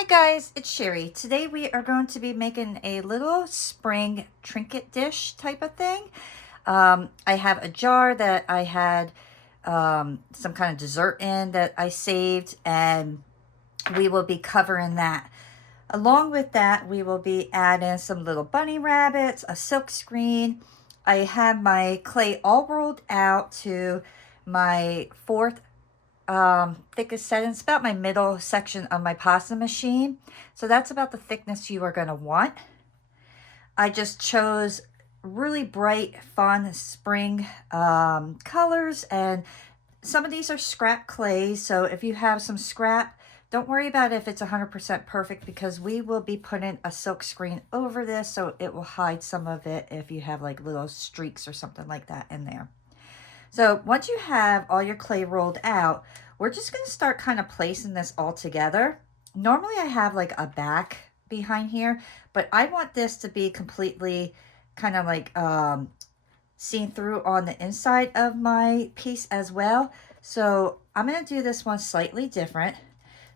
Hi guys, it's Sherry. Today we are going to be making a little spring trinket dish type of thing. I have a jar that I had some kind of dessert in that I saved, and we will be covering that. Along with that, we will be adding some little bunny rabbits, a silk screen. I have my clay all rolled out to my fourth thickest setting. It's about my middle section of my pasta machine. So that's about the thickness you are going to want. I just chose really bright, fun spring colors, and some of these are scrap clays. So if you have some scrap, don't worry about if it's 100% perfect, because we will be putting a silk screen over this, so it will hide some of it if you have like little streaks or something like that in there. So once you have all your clay rolled out, we're just going to start kind of placing this all together. Normally I have like a back behind here, but I want this to be completely kind of like seen through on the inside of my piece as well. So I'm going to do this one slightly different.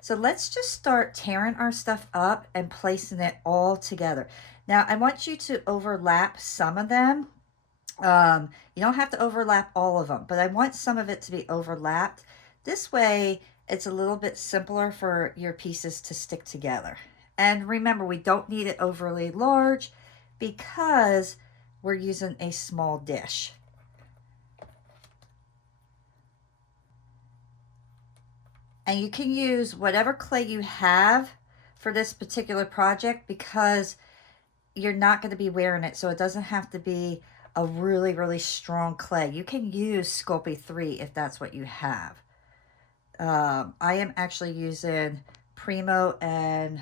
So let's just start tearing our stuff up and placing it all together. Now I want you to overlap some of them. You don't have to overlap all of them, but I want some of it to be overlapped. This way, it's a little bit simpler for your pieces to stick together. And remember, we don't need it overly large because we're using a small dish. And you can use whatever clay you have for this particular project, because you're not going to be wearing it, so it doesn't have to be a really strong clay. You can use Sculpey 3 if that's what you have. I am actually using Primo and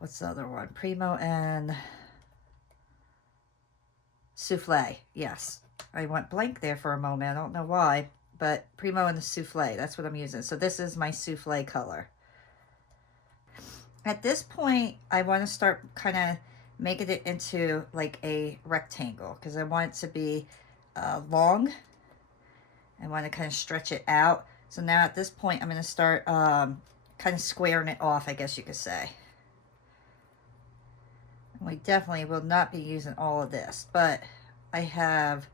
what's the other one? Primo and Souffle. Yes, I went blank there for a moment. I don't know why, but Primo and the Souffle, that's what I'm using. So this is my Souffle color. At this point, I want to start kind of making it into like a rectangle, because I want it to be long. I want to kind of stretch it out. So now at this point, I'm going to start kind of squaring it off, I guess you could say. And we definitely will not be using all of this, but I have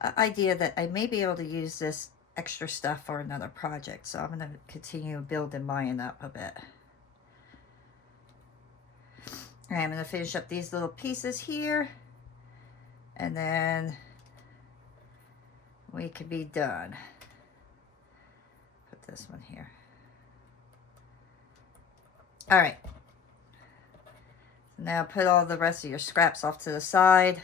an idea that I may be able to use this extra stuff for another project. So I'm going to continue building mine up a bit. All right, I'm going to finish up these little pieces here, and then we can be done. Put this one here. All right. Now put all the rest of your scraps off to the side.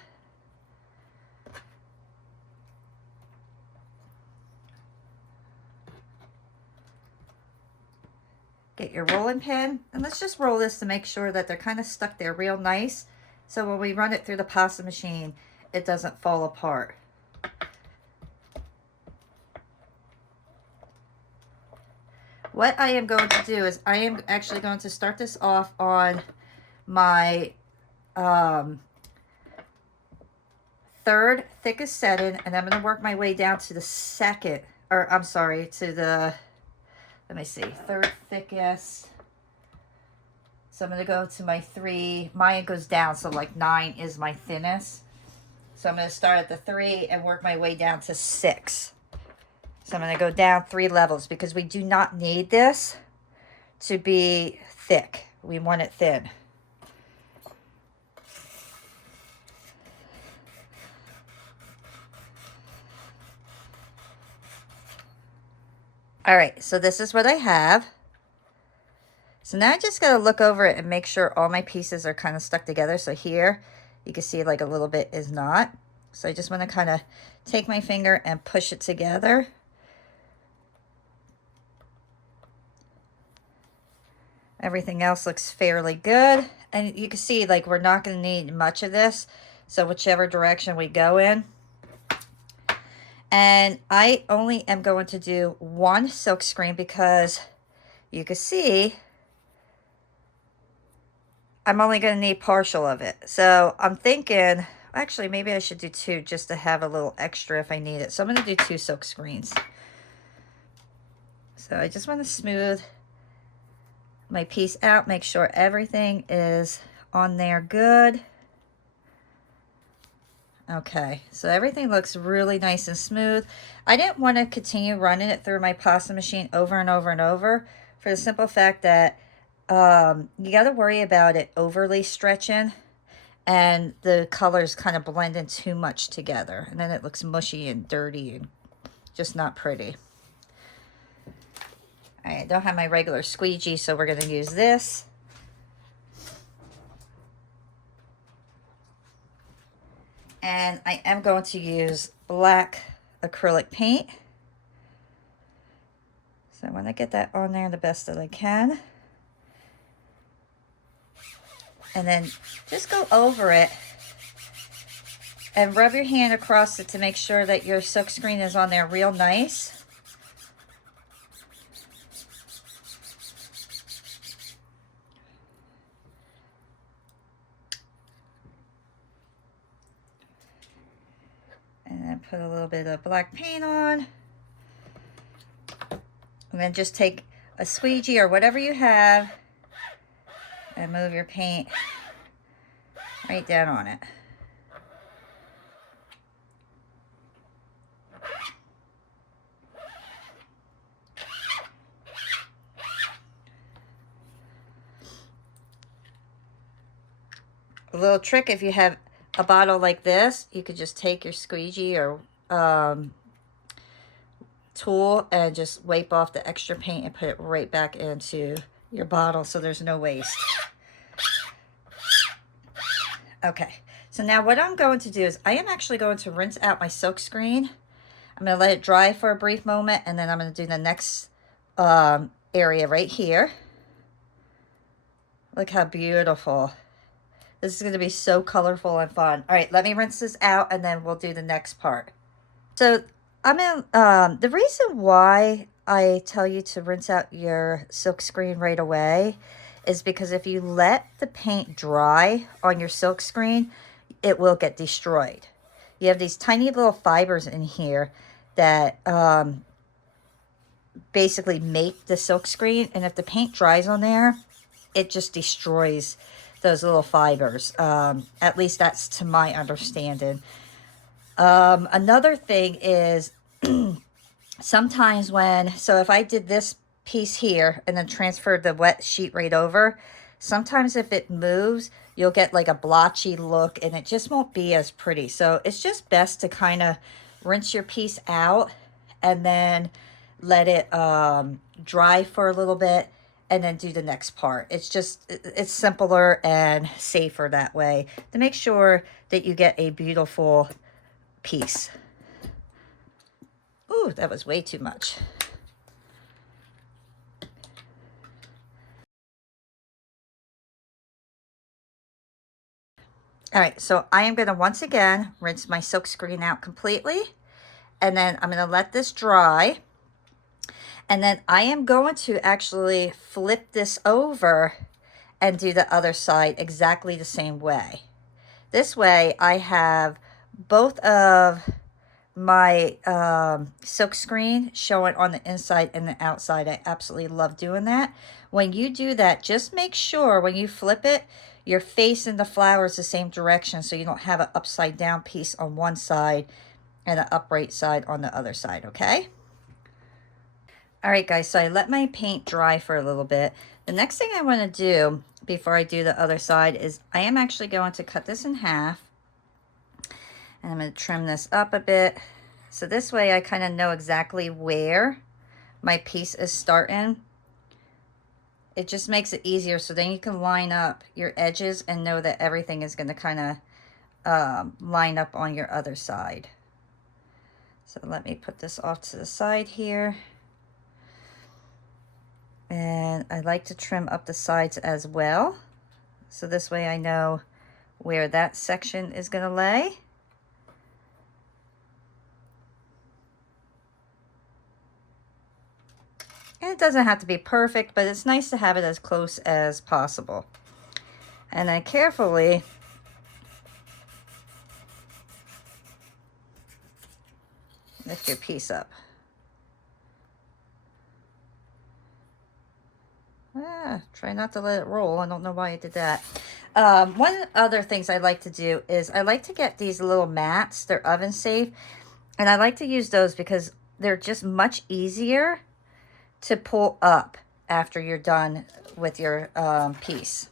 Get your rolling pin, and let's just roll this to make sure that they're kind of stuck there real nice, so when we run it through the pasta machine, it doesn't fall apart. What I am going to do is I am actually going to start this off on my third thickest setting, and I'm going to work my way down to the second, or I'm sorry, to the, let me see, third thickest. So I'm going to go to my 3. Mine goes down, so like 9 is my thinnest. So I'm going to start at the 3 and work my way down to 6. So I'm going to go down 3 levels, because we do not need this to be thick. We want it thin. All right, so this is what I have. So now I just got to look over it and make sure all my pieces are kind of stuck together. So here you can see like a little bit is not. So I just want to kind of take my finger and push it together. Everything else looks fairly good. And you can see like we're not going to need much of this. So whichever direction we go in. And I only am going to do 1 silk screen, because you can see I'm only going to need partial of it. So I'm thinking, actually, maybe I should do 2 just to have a little extra if I need it. So I'm going to do 2 silk screens. So I just want to smooth my piece out, make sure everything is on there good. Okay, so everything looks really nice and smooth. I didn't want to continue running it through my pasta machine over and over and over for the simple fact that you got to worry about it overly stretching and the colors kind of blend in too much together, and then it looks mushy and dirty and just not pretty. All right, I don't have my regular squeegee, so we're going to use this. And I am going to use black acrylic paint. So I want to get that on there the best that I can. And then just go over it and rub your hand across it to make sure that your silk screen is on there real nice. And then put a little bit of black paint on. And then just take a squeegee or whatever you have and move your paint right down on it. A little trick, if you have a bottle like this, you could just take your squeegee or tool and just wipe off the extra paint and put it right back into your bottle so there's no waste. Okay, so now what I'm going to do is I am actually going to rinse out my silk screen. I'm going to let it dry for a brief moment, and then I'm going to do the next area right here. Look how beautiful. This is going to be so colorful and fun. All right, let me rinse this out, and then we'll do the next part. So the reason why I tell you to rinse out your silk screen right away is because if you let the paint dry on your silk screen, it will get destroyed. You have these tiny little fibers in here that basically make the silk screen, and if the paint dries on there, it just destroys those little fibers. At least that's to my understanding. Another thing is sometimes so if I did this piece here and then transferred the wet sheet right over, sometimes if it moves, you'll get like a blotchy look and it just won't be as pretty. So it's just best to kind of rinse your piece out and then let it dry for a little bit and then do the next part. It's simpler and safer that way to make sure that you get a beautiful piece. Ooh, that was way too much. All right, so I am going to once again rinse my silk screen out completely, and then I'm going to let this dry, and then I am going to actually flip this over and do the other side exactly the same way. This way I have both of my silk screen showing on the inside and the outside. I absolutely love doing that. When you do that, just make sure when you flip it, you're facing the flowers the same direction so you don't have an upside down piece on one side and an upright side on the other side, okay? All right, guys, so I let my paint dry for a little bit. The next thing I want to do before I do the other side is I am actually going to cut this in half. And I'm going to trim this up a bit. So this way I kind of know exactly where my piece is starting. It just makes it easier, so then you can line up your edges and know that everything is going to kind of line up on your other side. So let me put this off to the side here. And I like to trim up the sides as well. So this way I know where that section is going to lay. And it doesn't have to be perfect, but it's nice to have it as close as possible. And then carefully lift your piece up. Try not to let it roll. I don't know why I did that. One of the other things I like to do is I like to get these little mats. They're oven safe. And I like to use those because they're just much easier to pull up after you're done with your piece.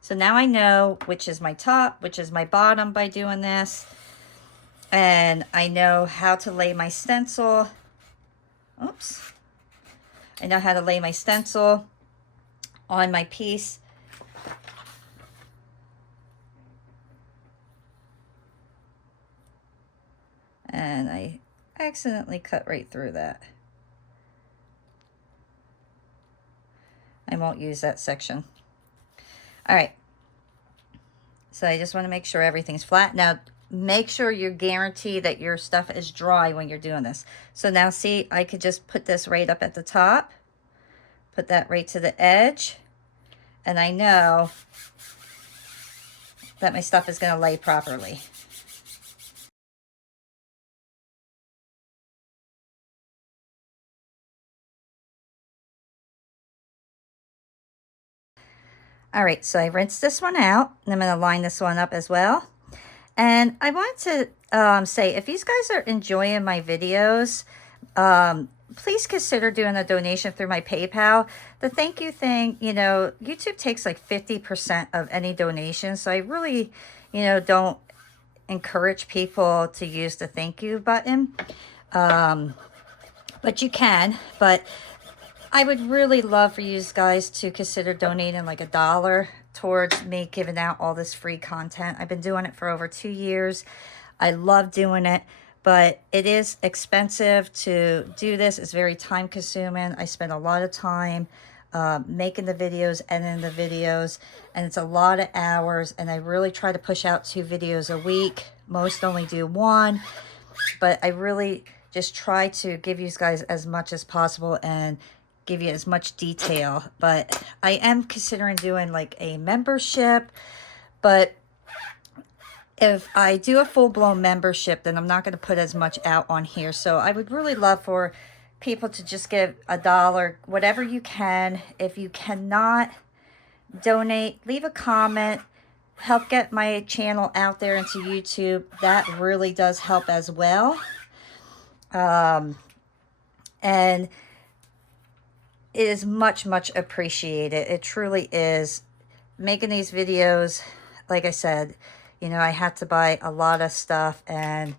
So now I know which is my top, which is my bottom by doing this. And I know how to lay my stencil. Oops. I know how to lay my stencil on my piece. And I accidentally cut right through that. I won't use that section. All right. So I just want to make sure everything's flat. Now, make sure you guarantee that your stuff is dry when you're doing this. So now see, I could just put this right up at the top. Put that right to the edge. And I know that my stuff is going to lay properly. All right, so I rinsed this one out, and I'm going to line this one up as well. And I wanted to say, if you guys are enjoying my videos, please consider doing a donation through my PayPal. The thank you thing, you know, YouTube takes like 50% of any donation. So I really, you know, don't encourage people to use the thank you button. But you can. But I would really love for you guys to consider donating like $1 towards me giving out all this free content. I've been doing it for over 2 years. I love doing it, but it is expensive to do this. It's very time consuming. I spend a lot of time making the videos, editing the videos, and it's a lot of hours, and I really try to push out 2 videos a week. Most only do 1, but I really just try to give you guys as much as possible and give you as much detail. But I am considering doing like a membership, but if I do a full-blown membership, then I'm not going to put as much out on here. So I would really love for people to just give $1, whatever you can. If you cannot donate, leave a comment, help get my channel out there into YouTube. That really does help as well. And it is much, much appreciated. It truly is. Making these videos, like I said, you know, I had to buy a lot of stuff and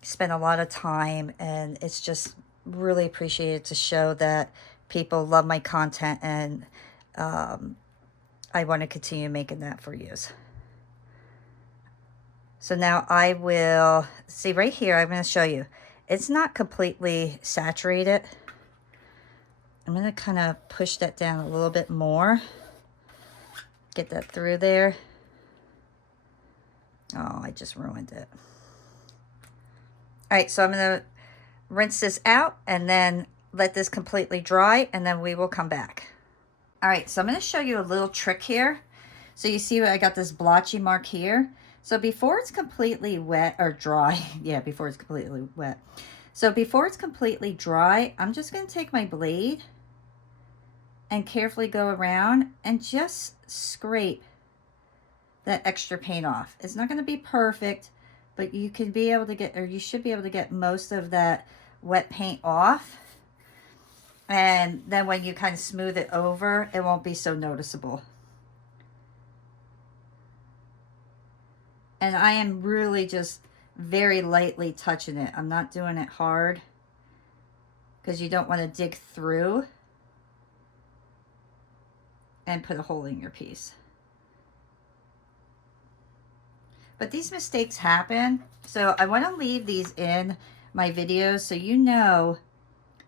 spend a lot of time, and it's just really appreciated to show that people love my content, and I want to continue making that for you. So now I will, see right here, I'm going to show you. It's not completely saturated. I'm going to kind of push that down a little bit more. Get that through there. Oh, I just ruined it. All right, so I'm going to rinse this out and then let this completely dry, and then we will come back. All right, so I'm going to show you a little trick here. So you see I got this blotchy mark here. So before it's completely wet or dry, yeah, before it's completely wet. So before it's completely dry, I'm just going to take my blade and carefully go around and just scrape that extra paint off. It's not going to be perfect, but you can be able to get, or you should be able to get most of that wet paint off. And then when you kind of smooth it over, it won't be so noticeable. And I am really just very lightly touching it. I'm not doing it hard because you don't want to dig through and put a hole in your piece. But these mistakes happen, so I want to leave these in my videos so you know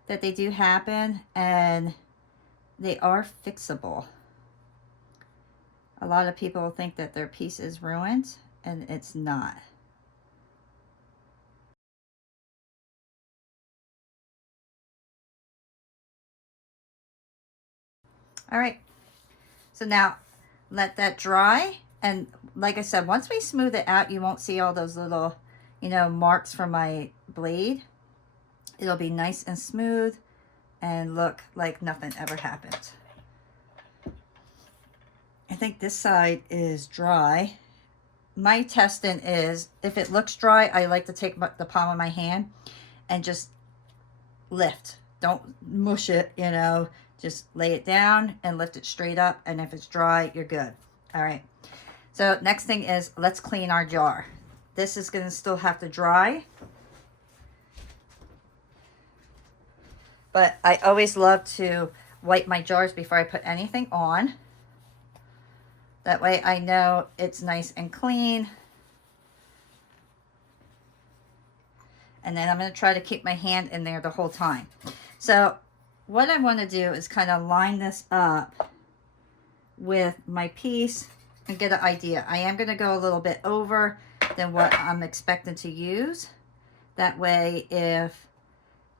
that they do happen and they are fixable. A lot of people think that their piece is ruined, and it's not. All right, so now let that dry. And like I said, once we smooth it out, you won't see all those little, you know, marks from my blade. It'll be nice and smooth and look like nothing ever happened. I think this side is dry. My testing is, if it looks dry, I like to take the palm of my hand and just lift. Don't mush it, you know, just lay it down and lift it straight up. And if it's dry, you're good. All right. So next thing is, let's clean our jar. This is going to still have to dry. But I always love to wipe my jars before I put anything on. That way I know it's nice and clean. And then I'm going to try to keep my hand in there the whole time. So what I want to do is kind of line this up with my piece and get an idea. I am going to go a little bit over than what I'm expecting to use. That way, if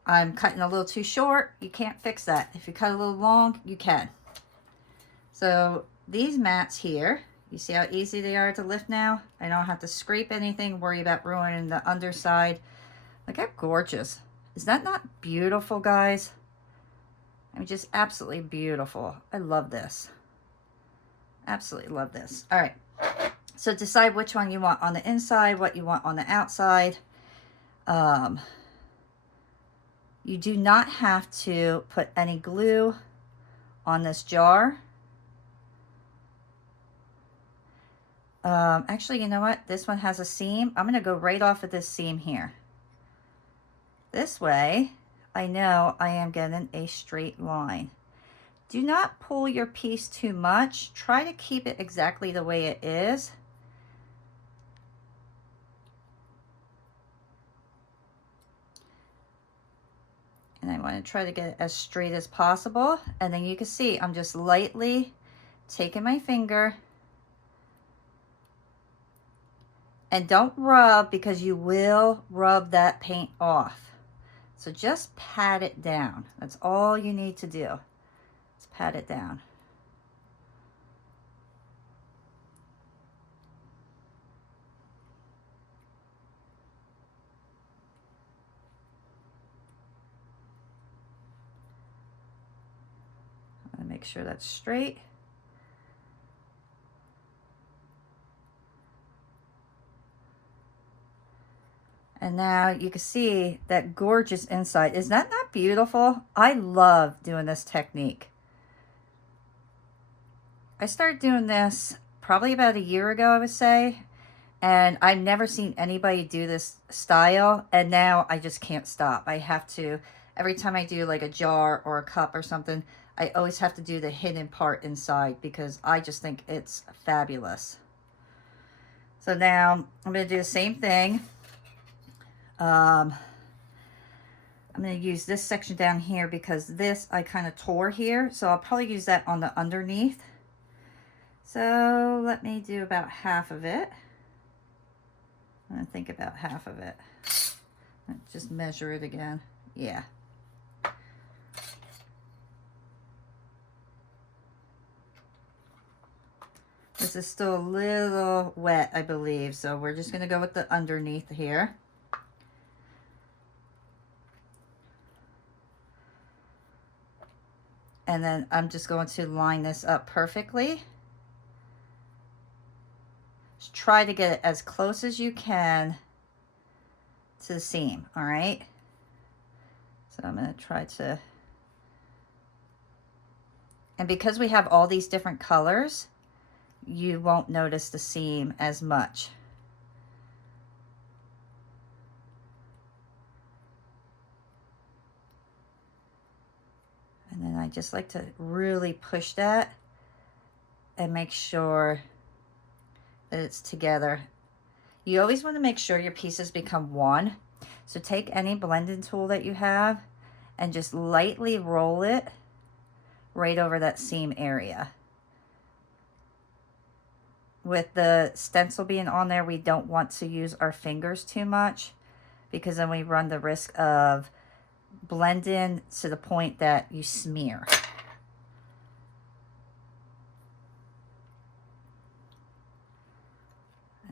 I'm cutting a little too short, you can't fix that. If you cut a little long, you can. So these mats here, you see how easy they are to lift now? I don't have to scrape anything, worry about ruining the underside. Look how gorgeous. Is that not beautiful, guys? I mean, just absolutely beautiful. I love this. Absolutely love this. All right. So decide which one you want on the inside, what you want on the outside. You do not have to put any glue on this jar. Actually, you know what? This one has a seam. I'm going to go right off of this seam here. This way, I know I am getting a straight line. Do not pull your piece too much. Try to keep it exactly the way it is. And I want to try to get it as straight as possible. And then you can see I'm just lightly taking my finger. And don't rub, because you will rub that paint off. So just pat it down. That's all you need to do. Just pat it down. I'm gonna make sure that's straight. And now you can see that gorgeous inside. Is that not beautiful? I love doing this technique. I started doing this probably about a year ago, I would say. And I've never seen anybody do this style. And now I just can't stop. I have to, every time I do like a jar or a cup or something, I always have to do the hidden part inside because I just think it's fabulous. So now I'm going to do the same thing. I'm going to use this section down here because this I kind of tore here. So I'll probably use that on the underneath. So let me do about half of it. I'm going to think about half of it. Just measure it again. Yeah. This is still a little wet, I believe. So we're just going to go with the underneath here. And then I'm just going to line this up perfectly. Just try to get it as close as you can to the seam, all right? So I'm going to try to... And because we have all these different colors, you won't notice the seam as much. And then I just like to really push that and make sure that it's together. You always want to make sure your pieces become one. So take any blending tool that you have and just lightly roll it right over that seam area. With the stencil being on there, we don't want to use our fingers too much because then we run the risk of blending to the point that you smear.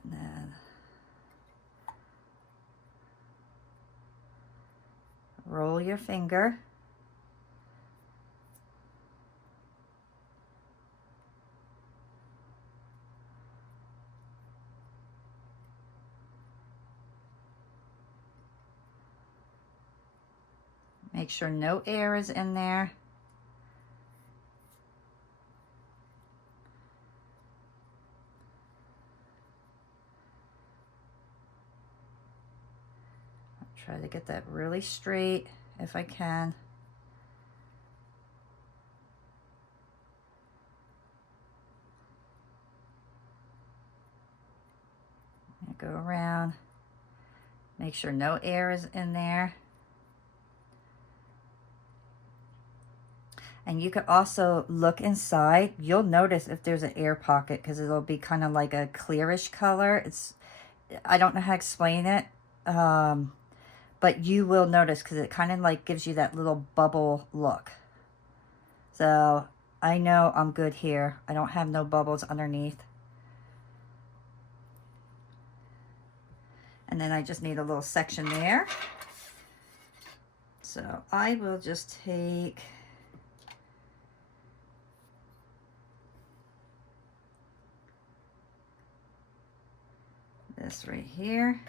And then roll your finger. Make sure no air is in there. I'll try to get that really straight if I can. Go around, make sure no air is in there. And you could also look inside. You'll notice if there's an air pocket because it'll be kind of like a clearish color. I don't know how to explain it, but you will notice because it kind of like gives you that little bubble look. So I know I'm good here. I don't have no bubbles underneath. And then I just need a little section there. So I will just take this right here.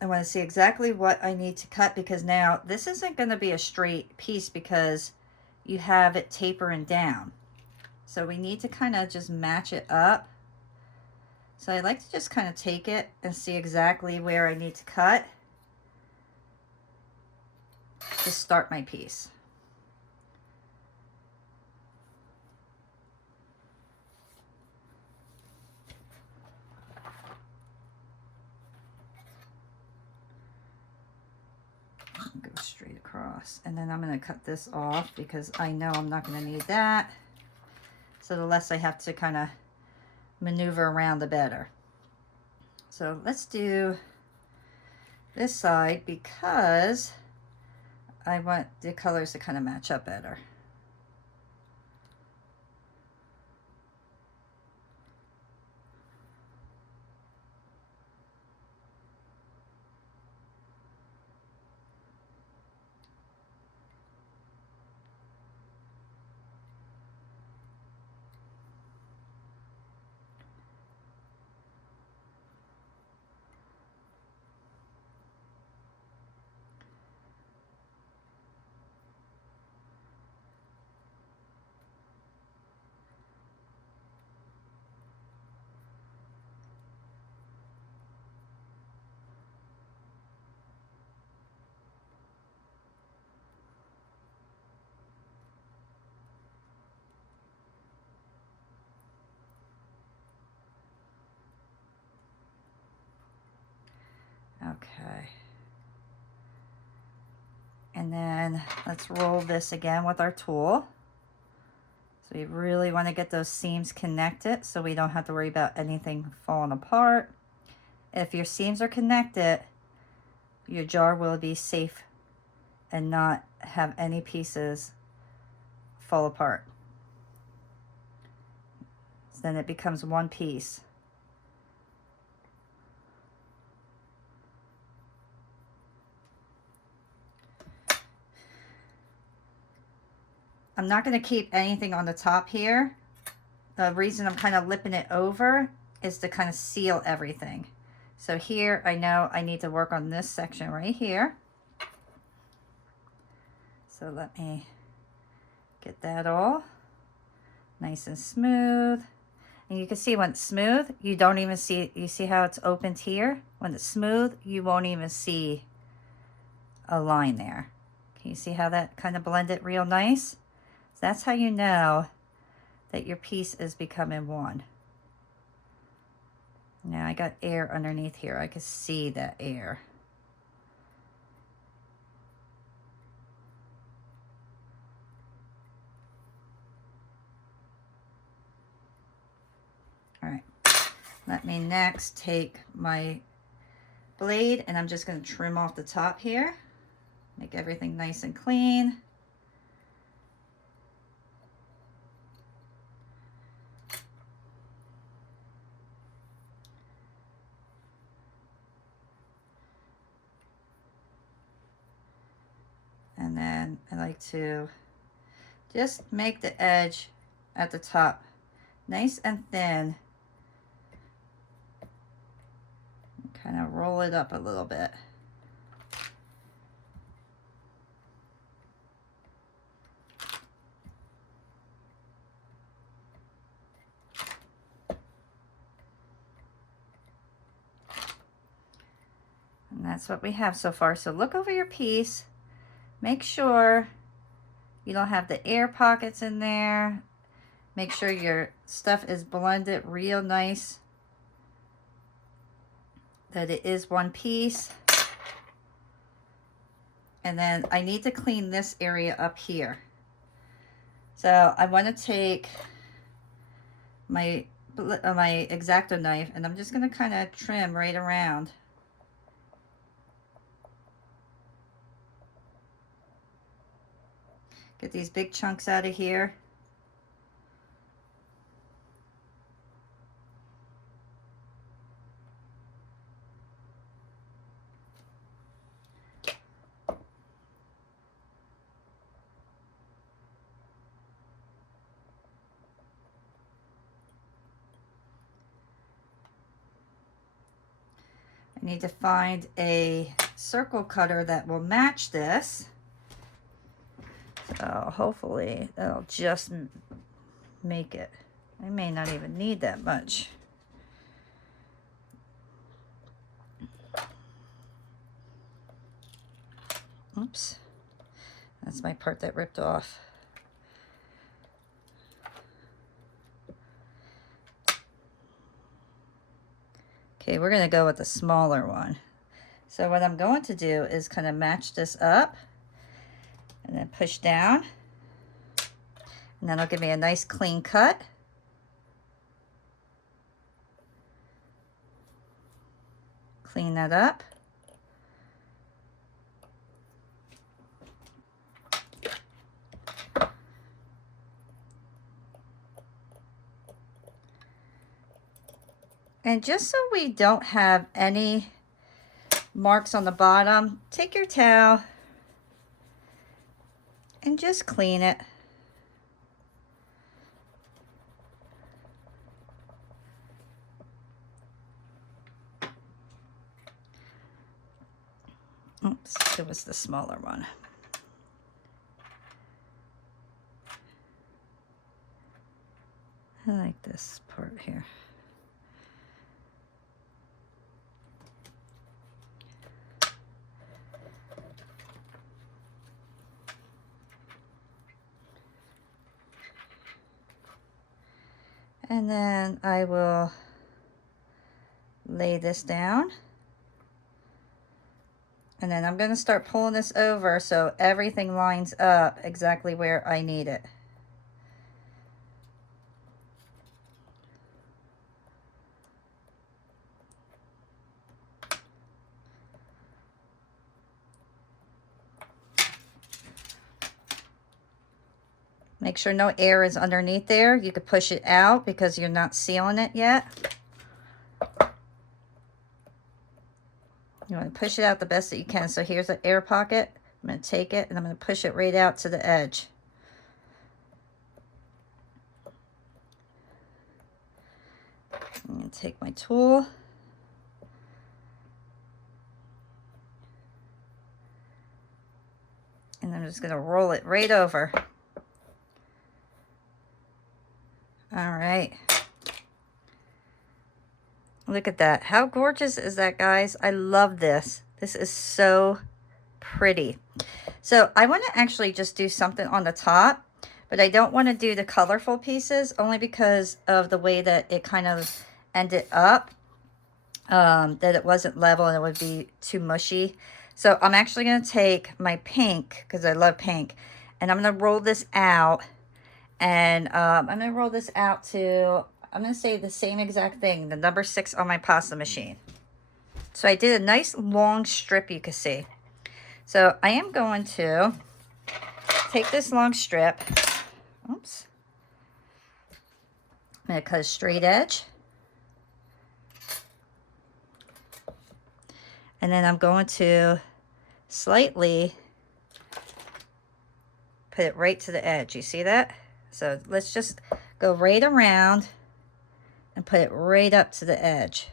I want to see exactly what I need to cut because now this isn't going to be a straight piece because you have it tapering down. So we need to kind of just match it up. So I like to just kind of take it and see exactly where I need to cut to start my piece. Go straight across, and then I'm going to cut this off because I know I'm not going to need that. So the less I have to kind of maneuver around, the better. So let's do this side because I want the colors to kind of match up better. Okay. And then let's roll this again with our tool. So we really want to get those seams connected so we don't have to worry about anything falling apart. If your seams are connected, your jar will be safe and not have any pieces fall apart. So then it becomes one piece. I'm not going to keep anything on the top here. The reason I'm kind of lipping it over is to kind of seal everything. So here I know I need to work on this section right here. So let me get that all nice and smooth. And you can see when it's smooth, you don't even see, you see how it's opened here? When it's smooth, you won't even see a line there. Can you see how that kind of blended real nice? That's how you know that your piece is becoming one. Now I got air underneath here. I can see that air. All right, let me next take my blade and I'm just going to trim off the top here. Make everything nice and clean. And then I like to just make the edge at the top, nice and thin. Kind of roll it up a little bit. And that's what we have so far. So look over your piece. Make sure you don't have the air pockets in there. Make sure your stuff is blended real nice, that it is one piece. And then I need to clean this area up here. So I want to take my X-Acto knife, and I'm just going to kind of trim right around. Get these big chunks out of here. I need to find a circle cutter that will match this. So hopefully that'll just make it. I may not even need that much. Oops. That's my part that ripped off. Okay, we're going to go with the smaller one. So what I'm going to do is kind of match this up and then push down. And that'll give me a nice clean cut. Clean that up. And just so we don't have any marks on the bottom, take your towel and just clean it. Oops, it was the smaller one. I like this part here. And then I will lay this down. And then I'm going to start pulling this over so everything lines up exactly where I need it. Make sure no air is underneath there. You could push it out because you're not sealing it yet. You want to push it out the best that you can. So here's an air pocket. I'm going to take it and I'm going to push it right out to the edge. I'm going to take my tool. And I'm just going to roll it right over. All right. Look at that. How gorgeous is that, guys? I love this. This is so pretty. So I want to actually just do something on the top, but I don't want to do the colorful pieces only because of the way that it kind of ended up, that it wasn't level and it would be too mushy. So I'm actually going to take my pink, because I love pink, and I'm going to roll this out. And I'm going to roll this out to, I'm going to say the same exact thing, the number 6 on my pasta machine. So I did a nice long strip, you can see. So I am going to take this long strip. Oops. I'm going to cut a straight edge. And then I'm going to slightly put it right to the edge. You see that? So let's just go right around and put it right up to the edge.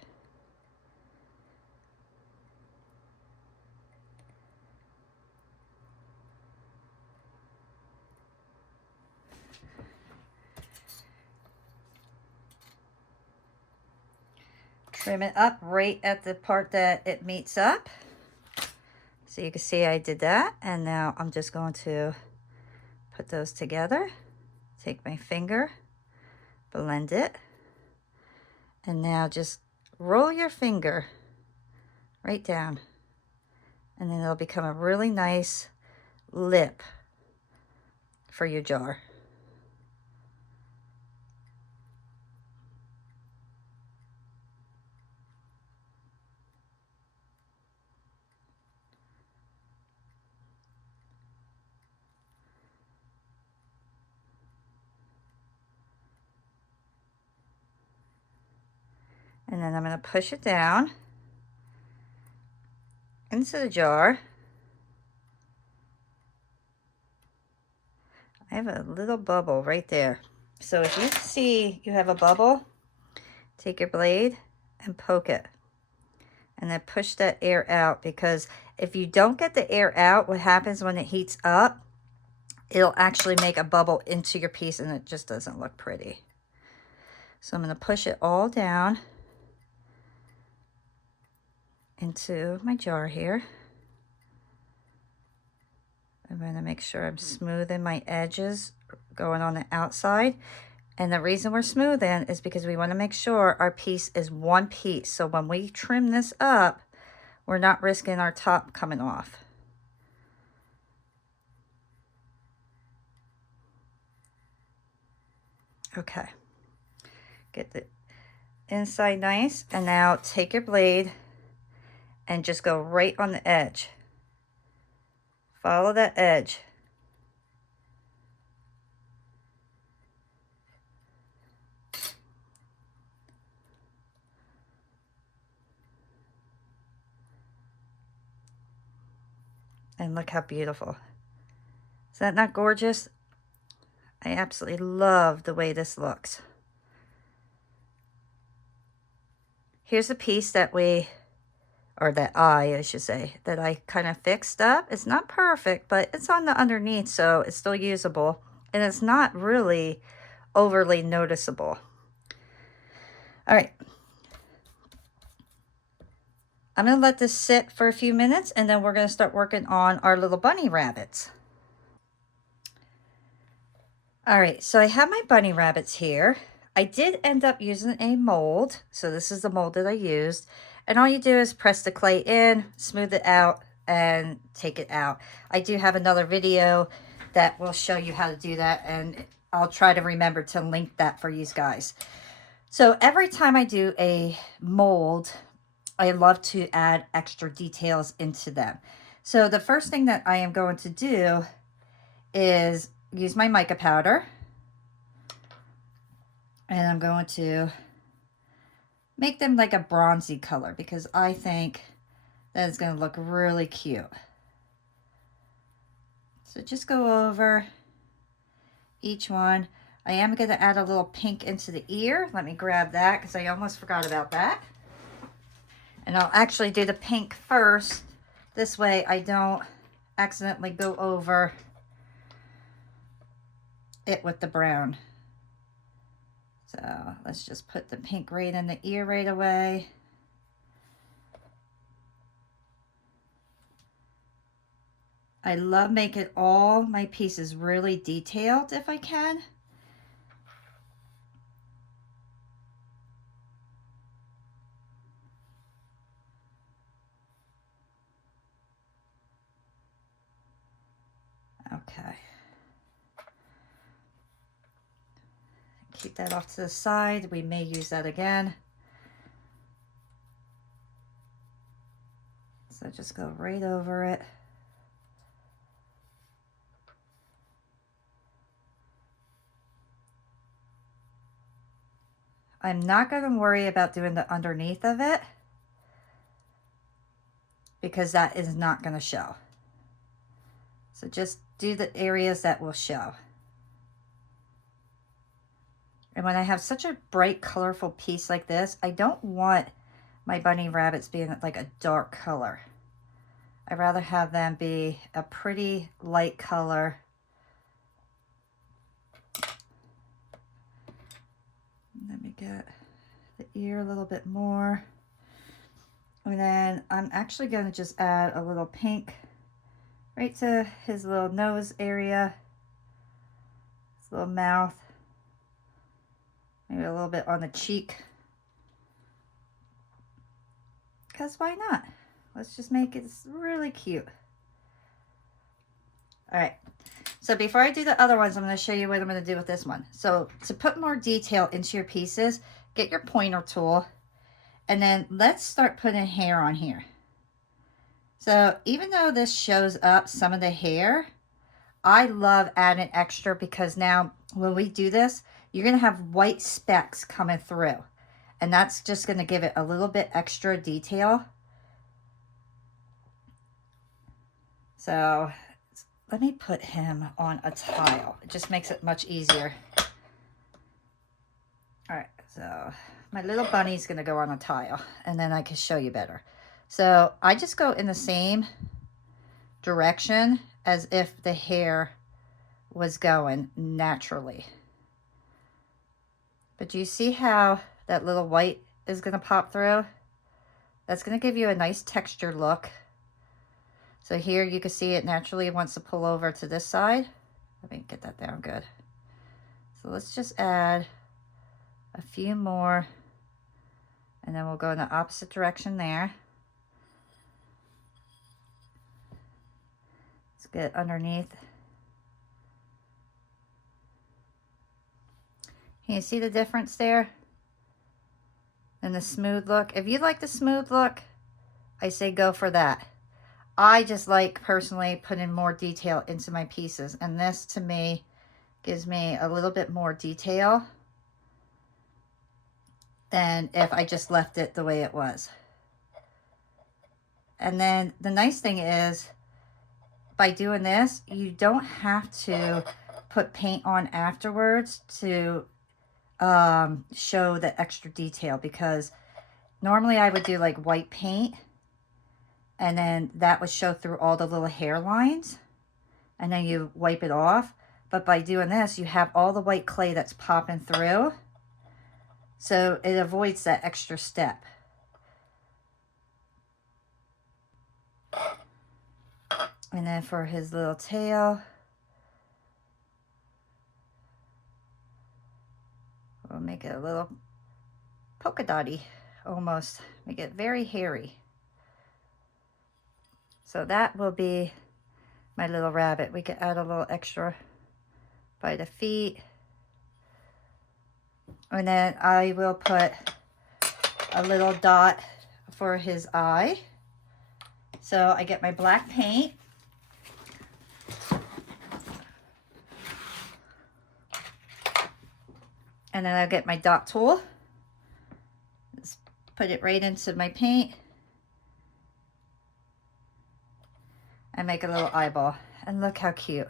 Trim it up right at the part that it meets up. So you can see I did that. And now I'm just going to put those together. Take my finger, blend it. And now just roll your finger right down. And then it'll become a really nice lip for your jar. And then I'm going to push it down into the jar. I have a little bubble right there. So if you see you have a bubble, take your blade and poke it. And then push that air out, because if you don't get the air out, what happens when it heats up, it'll actually make a bubble into your piece and it just doesn't look pretty. So I'm going to push it all down into my jar here. I'm going to make sure I'm smoothing my edges going on the outside. And the reason we're smoothing is because we want to make sure our piece is one piece. So when we trim this up, we're not risking our top coming off. Okay. Get the inside nice. And now take your blade and just go right on the edge. Follow that edge. And look how beautiful. Is that not gorgeous? I absolutely love the way this looks. Here's a piece that I should say, that I kind of fixed up. It's not perfect, but it's on the underneath, so it's still usable. And it's not really overly noticeable. All right. I'm going to let this sit for a few minutes, and then we're going to start working on our little bunny rabbits. All right, so I have my bunny rabbits here. I did end up using a mold. So this is the mold that I used. And all you do is press the clay in, smooth it out, and take it out. I do have another video that will show you how to do that, and I'll try to remember to link that for you guys. So every time I do a mold, I love to add extra details into them. So the first thing that I am going to do is use my mica powder. And I'm going to make them like a bronzy color, because I think that is going to look really cute. So just go over each one. I am going to add a little pink into the ear. Let me grab that, because I almost forgot about that. And I'll actually do the pink first. This way I don't accidentally go over it with the brown. So let's just put the pink right in the ear right away. I love making all my pieces really detailed if I can. Okay. Keep that off to the side. We may use that again. So just go right over it. I'm not going to worry about doing the underneath of it, because that is not going to show. So just do the areas that will show. And when I have such a bright, colorful piece like this, I don't want my bunny rabbits being like a dark color. I'd rather have them be a pretty light color. Let me get the ear a little bit more. And then I'm actually going to just add a little pink right to his little nose area, his little mouth, maybe a little bit on the cheek. Because why not? Let's just make it really cute. All right. So before I do the other ones, I'm going to show you what I'm going to do with this one. So to put more detail into your pieces, get your pointer tool, and then let's start putting hair on here. So even though this shows up some of the hair, I love adding extra because now when we do this, you're going to have white specks coming through. And that's just going to give it a little bit extra detail. So let me put him on a tile. It just makes it much easier. All right, so my little bunny's gonna go on a tile and then I can show you better. So I just go in the same direction as if the hair was going naturally. But do you see how that little white is gonna pop through? That's gonna give you a nice textured look. So here you can see it naturally wants to pull over to this side. Let me get that down good. So let's just add a few more and then we'll go in the opposite direction there. Let's get underneath. Can you see the difference there? And the smooth look. If you like the smooth look, I say go for that. I just like personally putting more detail into my pieces, and this to me gives me a little bit more detail than if I just left it the way it was. And then the nice thing is by doing this, you don't have to put paint on afterwards to show the extra detail, because normally I would do like white paint and then that would show through all the little hairlines and then you wipe it off. But by doing this, you have all the white clay that's popping through, so it avoids that extra step. And then for his little tail, we'll make it a little polka dotty almost, make it very hairy. So that will be my little rabbit. We could add a little extra by the feet. And then I will put a little dot for his eye. So I get my black paint. And then I'll get my dot tool. Just put it right into my paint. And make a little eyeball. And look how cute.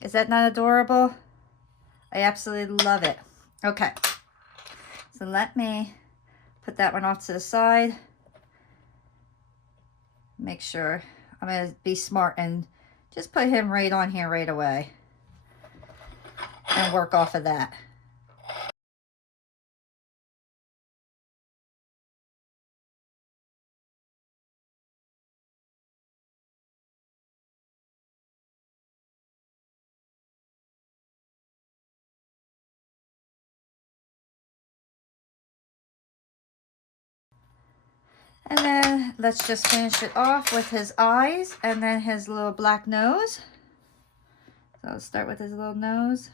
Is that not adorable? I absolutely love it. Okay. So let me put that one off to the side. Make sure, I'm going to be smart and just put him right on here right away. And work off of that. And then let's just finish it off with his eyes and then his little black nose. So I'll start with his little nose.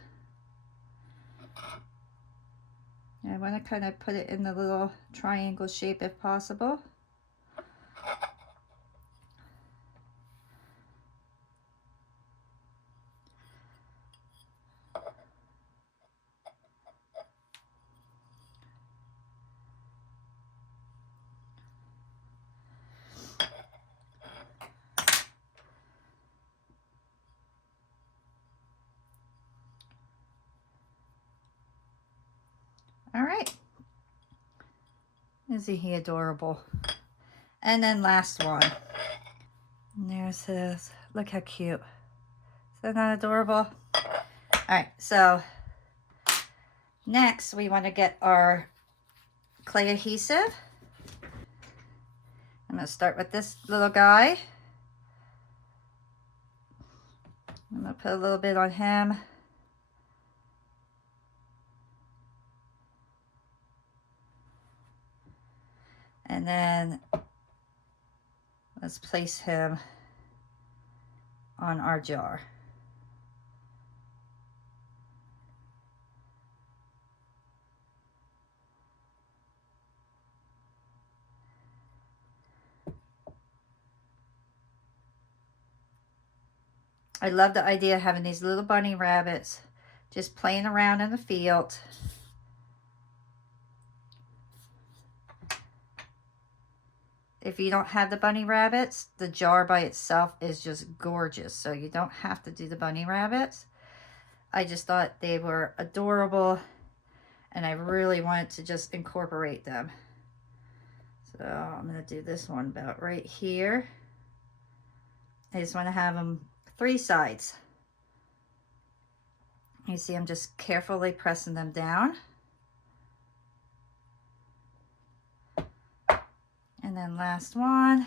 And I want to kind of put it in the little triangle shape if possible. Isn't he adorable? And then last one. And there's his. Look how cute. Is that not adorable? All right, so next we want to get our clay adhesive. I'm going to start with this little guy. I'm going to put a little bit on him. And then let's place him on our jar. I love the idea of having these little bunny rabbits just playing around in the field. If you don't have the bunny rabbits, the jar by itself is just gorgeous. So you don't have to do the bunny rabbits. I just thought they were adorable and I really wanted to just incorporate them. So I'm going to do this one about right here. I just want to have them 3 sides. You see, I'm just carefully pressing them down. And then last one.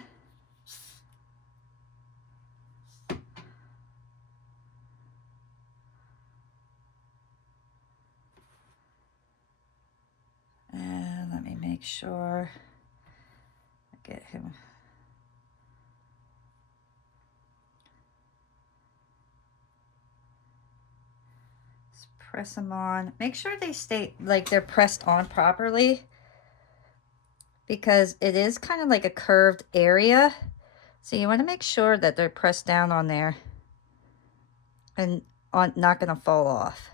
And let me make sure I get him. Press them on. Make sure they stay like they're pressed on properly because it is kind of like a curved area. So you want to make sure that they're pressed down on there and not going to fall off.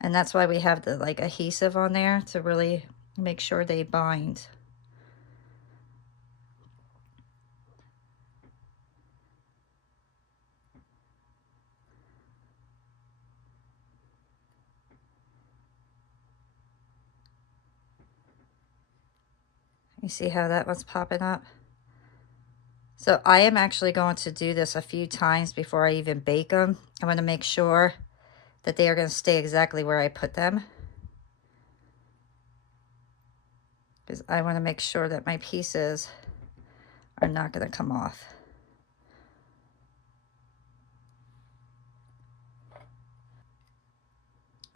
And that's why we have the like adhesive on there to really make sure they bind. You see how that one's popping up? So I am actually going to do this a few times before I even bake them. I want to make sure that they are going to stay exactly where I put them. Because I want to make sure that my pieces are not going to come off.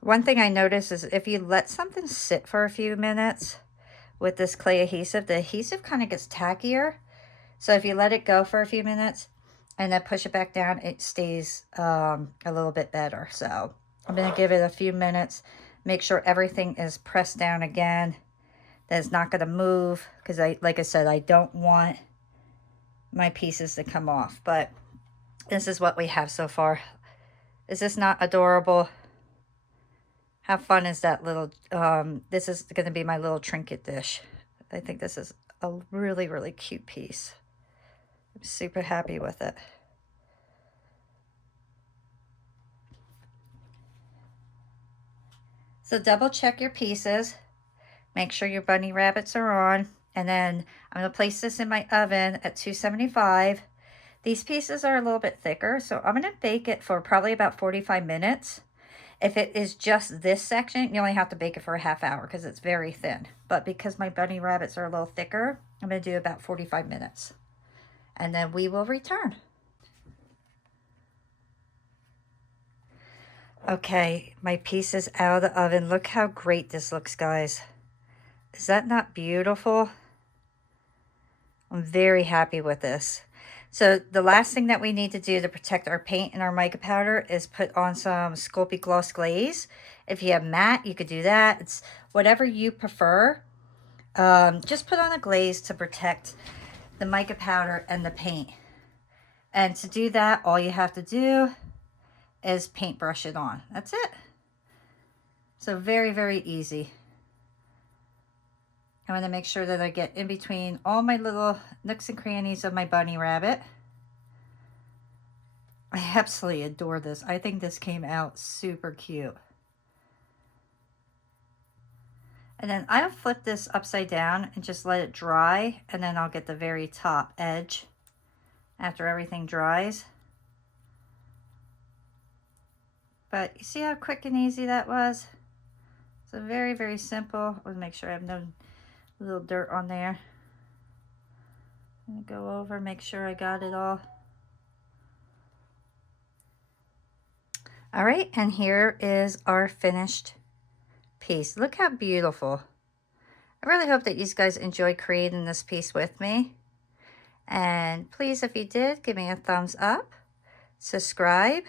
One thing I notice is if you let something sit for a few minutes with this clay adhesive, the adhesive kind of gets tackier. So if you let it go for a few minutes and then push it back down, it stays a little bit better. So I'm going to give it a few minutes, make sure everything is pressed down again, that it's not going to move, because like I said, I don't want my pieces to come off. But this is what we have so far. Is this not adorable? How fun is that little, this is going to be my little trinket dish. I think this is a really, really cute piece. I'm super happy with it. So double check your pieces. Make sure your bunny rabbits are on. And then I'm going to place this in my oven at 275. These pieces are a little bit thicker, so I'm going to bake it for probably about 45 minutes. If it is just this section, you only have to bake it for a half hour because it's very thin. But because my bunny rabbits are a little thicker, I'm going to do about 45 minutes. And then we will return. Okay, my piece is out of the oven. Look how great this looks, guys. Is that not beautiful? I'm very happy with this. So the last thing that we need to do to protect our paint and our mica powder is put on some Sculpey Gloss glaze. If you have matte, you could do that. It's whatever you prefer. Just put on a glaze to protect the mica powder and the paint. And to do that, all you have to do is paintbrush it on. That's it. So very, very easy. I want to make sure that I get in between all my little nooks and crannies of my bunny rabbit. I absolutely adore this. I think this came out super cute. And then I'll flip this upside down and just let it dry, and then I'll get the very top edge after everything dries. But you see how quick and easy that was? So very, very simple. I'll make sure I have no little dirt on there. I'm gonna go over, make sure I got it all. All right, and here is our finished piece. Look how beautiful. I really hope that you guys enjoyed creating this piece with me. And please, if you did, give me a thumbs up, subscribe,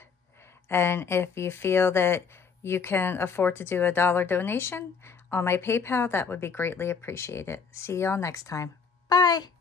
and if you feel that you can afford to do a $1 donation on my PayPal, that would be greatly appreciated. See y'all next time. Bye.